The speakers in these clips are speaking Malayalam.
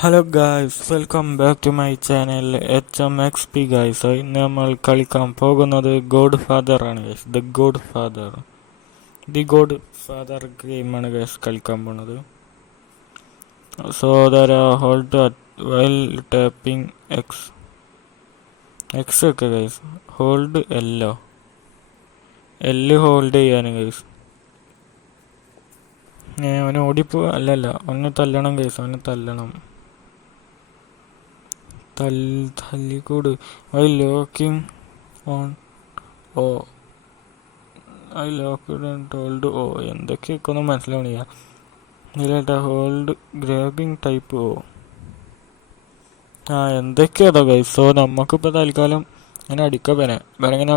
Hello guys, welcome back to my channel HMXP guys. ഇന്ന് നമ്മൾ കളിക്കാൻ പോകുന്നത് ഗോഡ് ഫാദർ ആണ് ഗൈസ്. ദി ഗോഡ് ഫാദർ ഗെയിമാണ് ഗൈസ് കളിക്കാൻ പോകുന്നത്. So hold while tapping X ഒക്കെ ഗൈസ്. ഹോൾഡ് എല് ഹോൾഡ് ചെയ്യാൻ ഗൈസ്. അവന് ഓടിപ്പോ അല്ലല്ല, അവന് തല്ലണം ഗൈസ്, അവന് തല്ലണം. തല്ലിക്കൂട്. I locking on oh I locked and told oh എന്തൊക്കെയൊക്കെ ഒന്നും മനസ്സിലാവണില്ല. ഇതിലേട്ടാ ഹോൾഡ് ഗ്രാബിങ് ടൈപ്പ് ഓ എന്തൊക്കെയാ ഗൈസ്. സോ നമുക്കിപ്പോൾ തൽക്കാലം ഇങ്ങനെ അടിക്കാം. ഇങ്ങനെ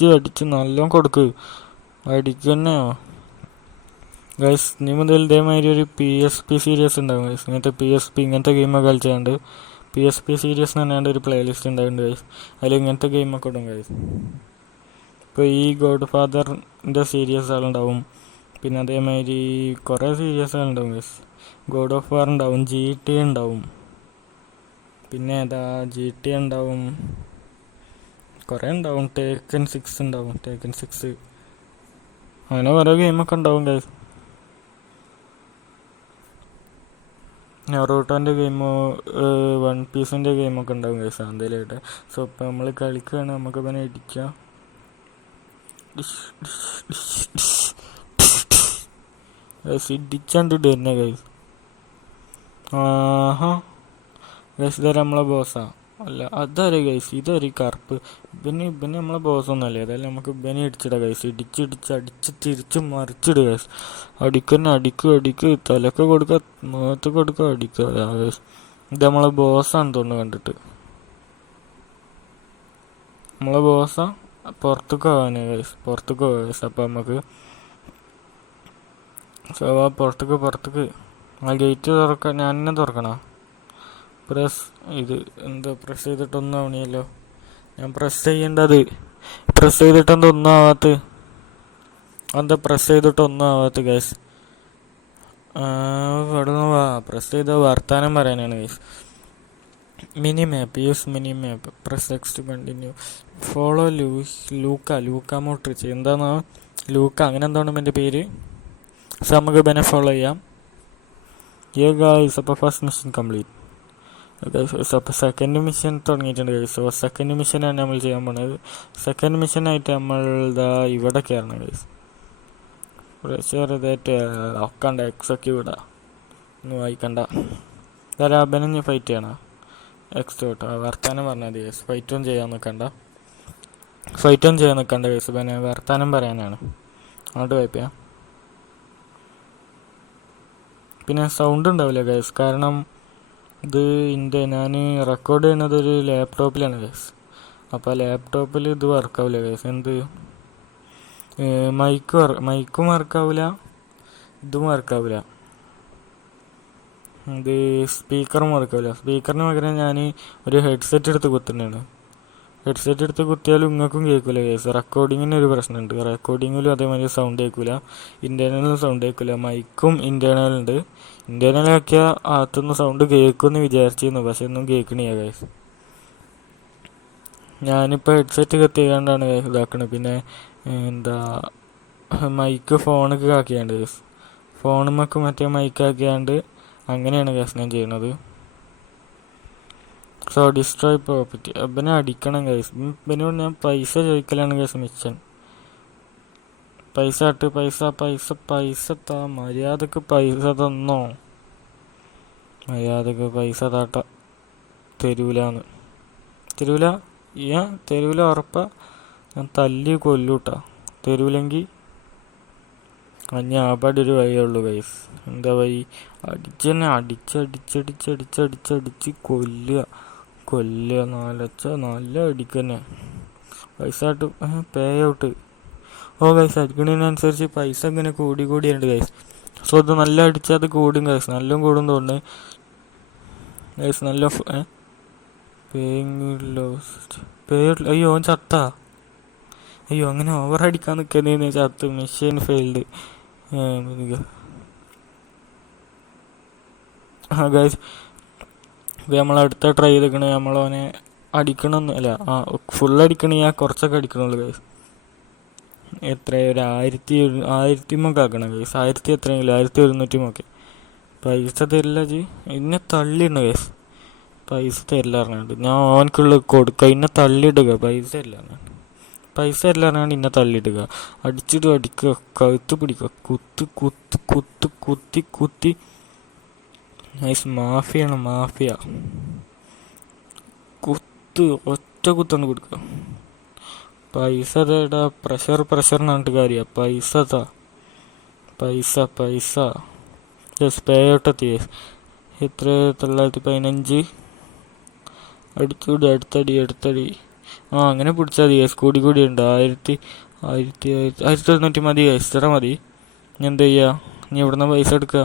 അടിച്ച് നല്ലോണം കൊടുക്ക്. അടിക്കന്നെയോ ഗൈസ്. ഇനി മുതൽ ഇതേമാതിരി ഒരു PSP സീരീസ് ഉണ്ടാകും ഗൈസ്. ഇങ്ങനത്തെ ഗെയിമൊക്കെ കളിച്ചാണ്ട് PSP സീരീസ് എന്ന് പറഞ്ഞാണ്ട് ഒരു പ്ലേലിസ്റ്റ് ഉണ്ടാകുന്നുണ്ട് ഗൈസ്. അതിൽ ഇങ്ങനത്തെ ഗെയിമൊക്കെ ഇടും ഗൈസ്. ഇപ്പോൾ ഈ ഗോഡ് ഫാദറിൻ്റെ സീരീസുകളുണ്ടാവും. പിന്നെ അതേമാതിരി കുറേ സീരീസുകളുണ്ടാവും ഗൈസ്. ഗോഡ് ഓഫ് വാർ ഉണ്ടാവും, GTA ഉണ്ടാവും, പിന്നെ GTA ഉണ്ടാവും, കുറേ ഉണ്ടാവും. ടേക്കൻ 6 ഉണ്ടാവും, അങ്ങനെ കുറേ ഗെയിമൊക്കെ ഉണ്ടാവും ഗൈസ്. നറൂട്ടോൻ്റെ ഗെയിമോ വൺ പീസിൻ്റെ ഗെയിമൊക്കെ ഉണ്ടാവും ഗൈസ് എന്തേലായിട്ട്. സോ ഇപ്പം നമ്മൾ കളിക്കുകയാണ്. നമുക്ക് പിന്നെ ഇടിക്കാം. ഇടിച്ചാണ്ടിട്ട് തന്നെ ഗൈസ്. ഗൈസ് ഇതാ നമ്മളെ ബോസാ അല്ല, അതാരേ ഗൈസ്, ഇതൊരു കറുപ്പ്. ഇവന് നമ്മളെ ബോസൊന്നുമല്ലേ. അതല്ല നമുക്ക് ഇവനെ ഇടിച്ചിടാം ഗൈസ്. അടിച്ച് തിരിച്ച് മറിച്ചിടുക ഗൈസ്. അടിക്ക് തലക്ക് കൊടുക്കുക, മുഖത്ത് കൊടുക്കുക, അടിക്കുക ഗൈസ്. ഇത് നമ്മളെ ബോസാണ് തോന്നുന്നു കണ്ടിട്ട്. നമ്മളെ ബോസാ പുറത്തേക്ക് പോകാന് ഗൈസ്. അപ്പം നമുക്ക് പുറത്തേക്ക് ആ ഗേറ്റ് തുറക്കാൻ ഞാൻ തന്നെ തുറക്കണോ? പ്രസ് ചെയ്തിട്ടൊന്നും ആവണിയല്ലോ. ഞാൻ പ്രസ് ചെയ്തിട്ടൊന്നും ആവാത്ത ഗൈസ്. ഇവിടെ പ്രസ് ചെയ്ത വർത്താനം പറയാനാണ് guys. Mini map press X to continue. Follow Luka Modric. എന്താണോ ലൂക്ക, അങ്ങനെ എന്താണ് എൻ്റെ പേര്. സോ നമുക്ക് പിന്നെ ഫോളോ ചെയ്യാം. ഗൈസ് അപ്പോൾ ഫസ്റ്റ് മിഷൻ കംപ്ലീറ്റ്. അപ്പോൾ സെക്കൻഡ് മിഷൻ തുടങ്ങിയിട്ടുണ്ട് ഗൈസ്. സോ സെക്കൻഡ് മിഷനാണ് നമ്മൾ ചെയ്യാൻ പോകുന്നത്. സെക്കൻഡ് മിഷനായിട്ട് നമ്മൾ ഇവിടെ കയറണം ഗൈസ്. ഒക്കണ്ട എക്സൊക്കെ ഇവിടെ ഒന്നും വായിക്കണ്ട. ലാബനഞ്ഞ് ഫൈറ്റ് ചെയ്യണം. എക്സ് കേട്ടോ വർത്താനം പറഞ്ഞാൽ മതി ഗൈസ്. ഫൈറ്റൊന്നും ചെയ്യാൻ നിൽക്കണ്ട ഗൈസ്. പിന്നെ വർത്താനം പറയാനാണ്. അങ്ങോട്ട് വായിപ്പിക്കാം. പിന്നെ സൗണ്ട് ഉണ്ടാവില്ല ഗൈസ്, കാരണം ഇത് ഞാൻ റെക്കോർഡ് ചെയ്യുന്നത് ഒരു ലാപ്ടോപ്പിലാണ് ഗൈസ്. അപ്പോൾ ലാപ്ടോപ്പിൽ ഇത് വർക്കാവില്ല ഗൈസ്. മൈക്കും വർക്കാവില്ല, ഇതും വർക്കാവില്ല, ഇത് സ്പീക്കറും വർക്കാവില്ല. സ്പീക്കറിന് പകരം ഞാൻ ഒരു ഹെഡ്സെറ്റ് എടുത്ത് കുത്തുന്നതാണ്. ഹെഡ്സെറ്റ് എടുത്ത് കുത്തിയാലും ഇങ്ങൾക്കും കേൾക്കില്ല ഗൈസ്. റെക്കോർഡിങ്ങിന് ഒരു പ്രശ്നമുണ്ട്. റെക്കോർഡിങ്ങിലും അതേമാതിരി സൗണ്ട് കേൾക്കില്ല, ഇൻറ്റേർണലും സൗണ്ട് കേൾക്കില്ല. മൈക്കും ഇൻറ്റേർണലുണ്ട്. ഇൻറ്റേർണലൊക്കെ അകത്തുനിന്ന് സൗണ്ട് കേൾക്കുമെന്ന് വിചാരിച്ചിരുന്നു, പക്ഷെ ഒന്നും കേൾക്കണില്ല ഗൈസ്. ഞാനിപ്പോൾ ഹെഡ്സെറ്റ് കത്തിയാണ്ടാണ് ഇതാക്കണത്. പിന്നെ മൈക്ക് ഫോണൊക്കെ ആക്കിയാണ്ട് ഗൈസ്. ഫോണുമൊക്കെ മറ്റേ മൈക്ക് ആക്കിയാണ്ട് അങ്ങനെയാണ് ഗൈസ് ഞാൻ ചെയ്യണത്. So destroy property. ഇവനെ അടിക്കണം ഗൈസ്. ഇവനോട് ഞാൻ പൈസ ചോദിക്കലാണ് ഗൈസ് മിഷൻ. പൈസ മര്യാദക്ക് പൈസ തന്നോ. മര്യാദക്ക് പൈസ താട്ട. തെരുവില ഉറപ്പാ. ഞാൻ തല്ലി കൊല്ലൂട്ടാ. തരൂലെങ്കിൽ അവിടെ ഒരു വഴിയുള്ളൂ ഗൈസ്. എന്താ വഴി? അടിച്ച് കൊല്ലുക. നല്ല അടിക്കന്നെ. പൈസ പേ ഔട്ട്. ഓ ഗൈസ്, അടിക്കണതിനനുസരിച്ച് പൈസ ഇങ്ങനെ കൂടിയുണ്ട് ഗൈസ്. സോ ഇത് നല്ല അടിച്ചാൽ അത് കൂടും ഗൈസ്. നല്ല കൂടും തോന്നുന്നു ഗൈസ്. നല്ല അയ്യോ അവൻ ചത്താ. അയ്യോ അങ്ങനെ ഓവർ അടിക്കാൻ നിൽക്കുന്നതെന്ന് ചത്ത്. Machine failed. ഗൈസ് നമ്മൾ അടുത്ത ട്രൈ ചെയ്തിക്കണേ നമ്മളവനെ അടിക്കണമെന്ന് അല്ല ഫുൾ അടിക്കണേ കുറച്ചൊക്കെ അടിക്കണുള്ളൂ ഗൈസ്. എത്ര ഒരു 1000 ആക്കണം ഗൈസ്. 1000 എത്രയെങ്കിലും 1100 പൈസ തരില്ല ജി. ഇന്നെ തള്ളിയിടണം ഗൈസ്. പൈസ തരില്ല പറഞ്ഞാണ്ട് ഞാൻ ഓനക്കുള്ള കൊടുക്കുക. ഇന്നെ തള്ളിയിടുക. പൈസ ഇല്ല പറഞ്ഞാണ്ട് ഇന്നെ തള്ളിയിടുക. അടിച്ചിട്ട് അടിക്കുക. കഴുത്ത് പിടിക്കുക. കുത്തി ഗൈസ്. മാഫിയ ഒറ്റ കുത്താണ് കൊടുക്കുക. പൈസ തേടാ. പ്രഷർ എന്നിട്ട് കാര്യ. പൈസ താ. പൈസ പേയോട്ടെത്തി. എത്ര 915. അടുത്തടി അങ്ങനെ പിടിച്ചാൽ മതി ഗൈസ്. കൂടി ഉണ്ട്. 1100 മതി ഗൈസ്. ഇത്ര മതി. ഇനി എന്ത് ചെയ്യുക? ഇനി എവിടുന്ന പൈസ എടുക്കുക?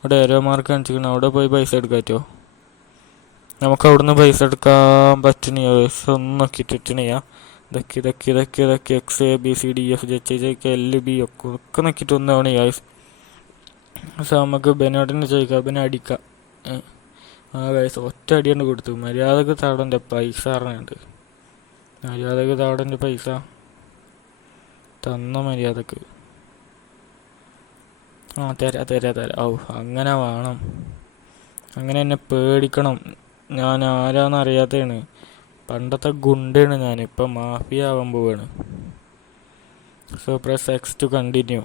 അവിടെ ഏരോ മാർക്ക് കാണിച്ചിരിക്കണം. അവിടെ പോയി പൈസ എടുക്കാൻ പറ്റുമോ? നമുക്ക് അവിടുന്ന് പൈസ എടുക്കാൻ പറ്റണിയോ ഗൈസ്? ഒന്നും നോക്കിയിട്ടിട്ടണിയാ. ഇതൊക്കെ X A B C D F J J L B ഒക്കെ നോക്കിയിട്ട് ഒന്നാണ് ഗൈസ്. പക്ഷെ നമുക്ക് ബെനോട്ടിനെ ചോദിക്കാം. ബെനെ അടിക്കാം. ഗൈസ് ഒറ്റ അടിയാണ് കൊടുത്തു. മര്യാദക്ക് താടൻ്റെ പൈസ അറിഞ്ഞുണ്ട്. മര്യാദക്ക് താടൻ്റെ പൈസ തന്ന മര്യാദക്ക്. തരാ. അങ്ങനെ വേണം. അങ്ങനെ എന്നെ പേടിക്കണം. ഞാൻ ആരാന്ന് അറിയാത്തതാണ്. പണ്ടത്തെ ഗുണ്ടയാണ് ഞാൻ. ഇപ്പം മാഫിയ ആവാൻ പോവാണ്. So press X to continue.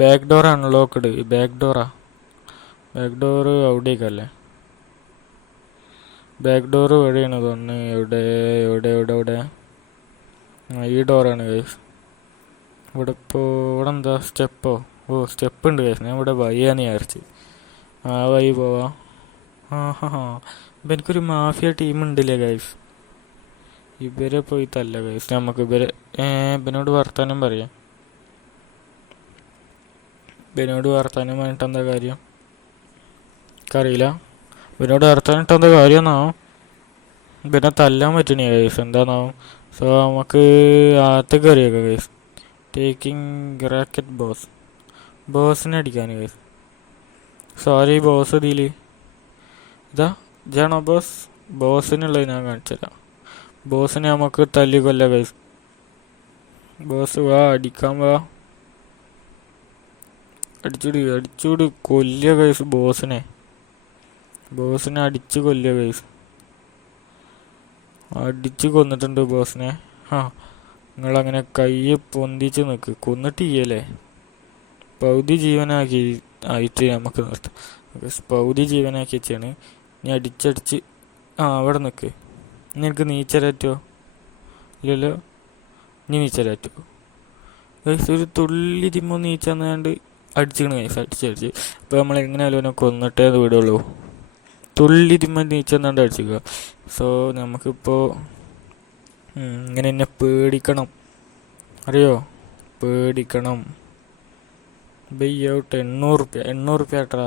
Back door unlocked. Back door അവിടേക്കല്ലേ? ബാക്ക് ഡോർ എവിടെയാണ് തോന്നുന്നു? എവിടെ? ഈ ഡോറാണ് ഗൈസ്. ഇവിടെ എന്താ സ്റ്റെപ്പോ? സ്റ്റെപ്പ് ഉണ്ട് ഗൈസ്. ഞാൻ ഇവിടെ വയ്യാന്ന് വിചാരിച്ച്. വഴി പോവാ. ഇപ്പം എനിക്കൊരു മാഫിയ ടീം ഉണ്ടല്ലേ ഗൈസ്. ഇവരെ പോയി തല്ല ഗൈസ്. നമുക്ക് ഇവനോട് വർത്താനം പറയാം. ഇവനോട് വർത്താനം പറഞ്ഞിട്ട് എന്താ കാര്യം? എനിക്കറിയില്ല. ഇവനോട് വർത്താനം ഇട്ട് എന്താ കാര്യമെന്നാവും. ഇവനെ തല്ലാൻ പറ്റണേ ഗൈസ്. എന്താന്നാവും. സോ നമുക്ക് അകത്തേക്ക് കയറിയേക്കാം ഗൈസ്. ടേക്കിംഗ് റാക്കറ്റ് ബോസിനെ അടിക്കാൻ ഗൈസ്. Sorry boss. ഇതാ ഇതാണോ ബോസിനുള്ളത്? ഞാൻ കാണിച്ചുതരാം. ബോസിനെ നമുക്ക് തല്ലിക്കൊല്ല ഗൈസ്. ബോസ് വാ, അടിക്കാൻ വാ. അടിച്ചൂട് കൊല്ലുക ഗൈസ്. ബോസിനെ അടിച്ചു കൊല്ലുക ഗൈസ്. അടിച്ചു കൊന്നിട്ടുണ്ട് ബോസിനെ. നിങ്ങളങ്ങനെ കൈ പൊന്തിച്ച് നിൽക്ക്. കൊന്നിട്ടില്ലേ? പകുതി ജീവനായിട്ട് നമുക്ക് നിർത്താം. പകുതി ജീവനാക്കി വെച്ചാണ്. ഇനി അടിച്ചടിച്ച് അവിടെ നിൽക്ക്. നിനക്ക് നീച്ചരാറ്റോ? ഇല്ലല്ലോ. ഇനി നീച്ചരാറ്റോ ഗൈസ്? ഒരു തുള്ളി തിമ്മ നീച്ചാന്നാണ്ട് അടിച്ചിക്കണ് ഗൈസ്. അടിച്ച് അപ്പോൾ നമ്മൾ എങ്ങനെയാലും അവനെ കൊന്നിട്ടേ അത് വിടുള്ളൂ. തുള്ളി തിമ്മ നീച്ചെന്നാണ്ട് അടിച്ചിക്കുക. സോ നമുക്കിപ്പോൾ ഇങ്ങനെ എന്നെ പേടിക്കണം. അറിയോ? പേടിക്കണം. By out. 800 ആട്ടാ.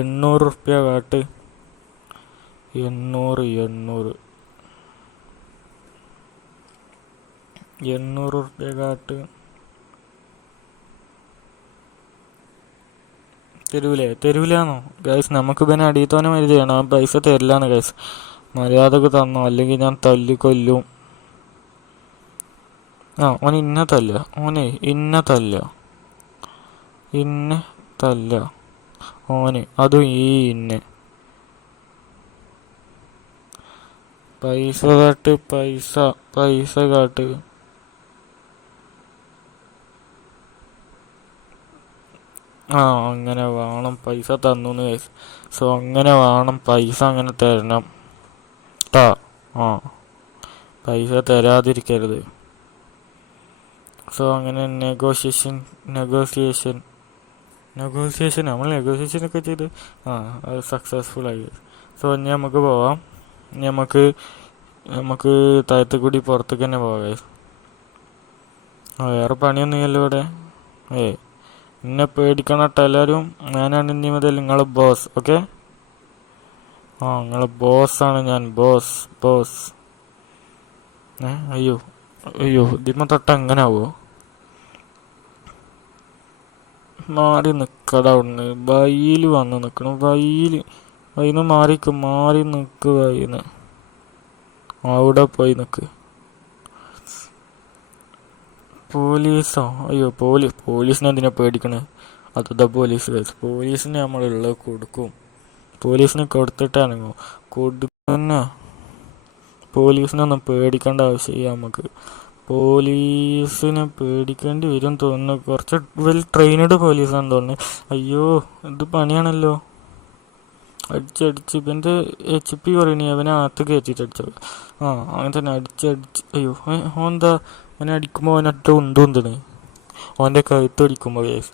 800 കാട്ട്. 800 കാട്ട്. തരൂലാന്നോ ഗൈസ്? നമുക്ക് പിന്നെ അടിയത്തോനെ മതി ചെയ്യണം. ആ പൈസ തരില്ലാന്ന് ഗൈസ്. മര്യാദക്ക് തന്നോ, അല്ലെങ്കിൽ ഞാൻ തല്ലിക്കൊല്ലും. ഓനെ ഇന്നെ തല്ല. ഓന് അതും ഈ ഇന്നെ. പൈസ കാട്ട്. അങ്ങനെ വേണം. പൈസ തന്നു ഗൈസ്. സോ അങ്ങനെ വേണം. പൈസ അങ്ങനെ തരണം ട്ടാ. പൈസ തരാതിരിക്കരുത്. സോ അങ്ങനെ നെഗോസിയേഷൻ നമ്മൾ നെഗോസിയേഷനൊക്കെ ചെയ്ത് അത് സക്സസ്ഫുൾ ആയി. സോ ഇനി നമുക്ക് പോവാം. ഇനി നമുക്ക് താഴത്ത് കൂടി പുറത്തേക്ക് തന്നെ പോവാം ഗൈസ്. വേറെ പണിയൊന്നും ഇല്ലല്ലോ ഇവിടെ. എന്നെ പേടിക്കണട്ടോ എല്ലാവരും. ഞാനാണ് ഇനി മുതൽ നിങ്ങളെ ബോസ്. ഓക്കെ? നിങ്ങളെ ബോസാണ് ഞാൻ. ബോസ്. അയ്യോ ഇതിമ്മ തൊട്ട അങ്ങനെ ആവോ? മാറി നിൽക്കട അവിടുന്ന്. വയ്യിൽ വന്ന് നിൽക്കണം. വയ്യിന്ന് മാറി നിൽക്ക്. വയ്യിന്ന് അവിടെ പോയി നിൽക്ക്. പോലീസോ? അയ്യോ, പോലീസിനെ എന്തിനാ പേടിക്കണേ? അതാ പോലീസ്. പോലീസിന് നമ്മളുള്ളത് കൊടുക്കും. പോലീസിന് കൊടുത്തിട്ടാണ് കൊടുക്കുന്ന. പോലീസിനൊന്നും പേടിക്കേണ്ട ആവശ്യമില്ല നമുക്ക്. പോലീസിനെ പേടിക്കേണ്ടി വരും തോന്നുന്നു. കുറച്ച് വെൽ ട്രെയിനഡ് പോലീസാണെന്ന് തോന്നുന്നു. അയ്യോ, ഇത് പണിയാണല്ലോ. അടിച്ചടിച്ച് ഇവൻ്റെ HP പറയണേ. അവനെ അകത്ത് കയറ്റിയിട്ട് അടിച്ചത്. അങ്ങനെ തന്നെ അടിച്ചടിച്ച്. അയ്യോ, ഓനെന്താ അവനെ അടിക്കുമ്പോൾ അവനറ്റ ഉന്തുന്തണ്. ഓൻ്റെ കഴുത്തടിക്കുമ്പോൾ കേസ്.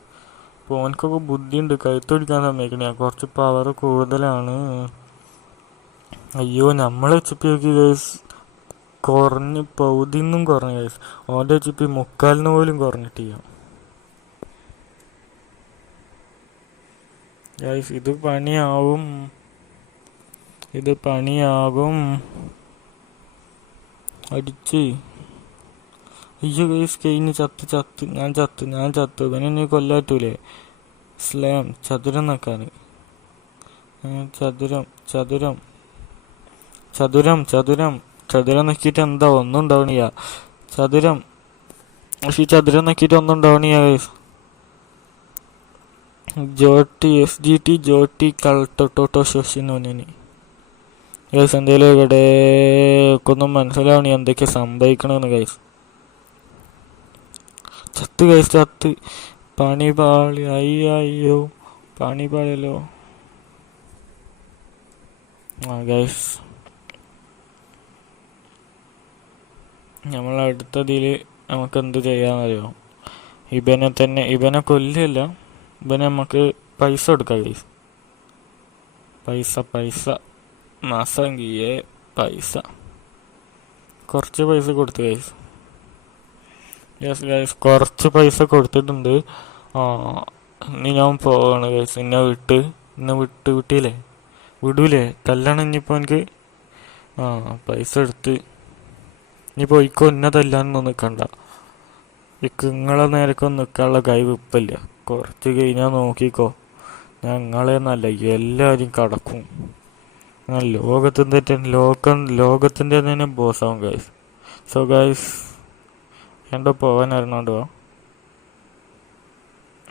അപ്പോൾ ഓനക്കൊക്കെ ബുദ്ധിയുണ്ട്. കഴുത്തടിക്കാൻ സമ്മതിക്കണേ. കുറച്ച് പവർ കൂടുതലാണ്. അയ്യോ, നമ്മൾ HP നോക്കി കേസ് കുറഞ്ഞ് പകുതിന്നും കുറഞ്ഞ കേസ്. ഓൻ്റെ HP 3/4 പോലും കുറഞ്ഞിട്ടില്ല ഗൈസ്. ഇത് പണിയാകും. അടിച്ച്. അയ്യോ ഗൈസ്, കഴിഞ്ഞ് ചത്ത്. ഞാൻ ചത്തു. ഇവനെ നീ കൊല്ലാറ്റൂലേ? സ്ലാം ചതുരം നിൽക്കാൻ. ചതുരം നോക്കിയിട്ട് എന്താ ഒന്നും ഉണ്ടാവണില്ല. പക്ഷെ ചതുരം നോക്കിയിട്ട് ഒന്നും ഉണ്ടാവണില്ല ഗൈസ്. SGT ജോട്ടി കളട്ടോട്ടോ ശോഷിനോനി ഗൈസ്. എന്തേലും ഇവിടെ ഒന്നും മനസ്സിലാവണി എന്തൊക്കെ സംഭവിക്കണമെന്ന് ഗൈസ്. ചത്ത്. പണി പാളി. അയ്യോ, പണി പാളിയല്ലോ ഗൈസ്. നമ്മളടുത്തതിൽ നമുക്ക് എന്ത് ചെയ്യാന്നറിയോ? ഇവനെ കൊല്ലല്ല. ഇവനെ നമുക്ക് പൈസ കൊടുക്കാം ഗൈസ്. പൈസ മാസങ്കിയെ പൈസ കുറച്ച് പൈസ കൊടുത്തു ഗൈസ്. യെസ് ഗൈസ്, കുറച്ച് പൈസ കൊടുത്തിട്ടുണ്ട്. ഇനി ഞാൻ പോവാണ് ഗൈസ്. ഇന്നെ വിട്ടില്ലേ? വിടൂലേ? തല്ലാണ് ഇനിയിപ്പോൾ എനിക്ക്. പൈസ എടുത്ത് ഇനി പോയിക്കോ. എന്നെ തല്ലാനൊന്നും നിൽക്കണ്ട. നിങ്ങളെ നേരക്കൊന്നും നിൽക്കാനുള്ള കഴിവ് ഇപ്പില്ല. കുറച്ച് കഴിഞ്ഞാൽ നോക്കിക്കോ. ഞങ്ങളെന്നല്ല എല്ലാവരും കടക്കും. ലോകത്തിൻ്റെ തന്നെ ബോസാവും ഗൈസ്. സോ ഗൈസ്, എൻ്റെ പോവാൻ അറിഞ്ഞോണ്ട് പോവാം.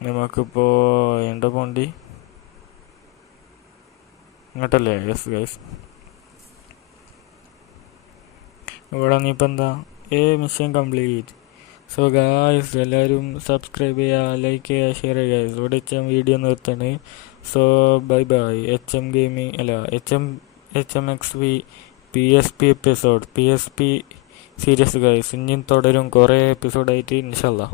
നമുക്കിപ്പോൾ എൻ്റെ പോണ്ടി ഇങ്ങോട്ടല്ലേ? Yes guys. ഇവിടെ നീയിപ്പോൾ എന്താ? Mission complete. സോ ഗായ്സ്, എല്ലാവരും സബ്സ്ക്രൈബ് ചെയ്യുക, ലൈക്ക് ചെയ്യുക, ഷെയർ ചെയ്യുക ഗായ്സ്. ഇവിടെ വീഡിയോ നിർത്തണ്. So bye. HM ഗെയിമിംഗ് അല്ല HMXV PSP episode PSP series guys ഇനിയും തുടരും കുറേ എപ്പിസോഡായിട്ട് ഇൻഷാല്ലാ.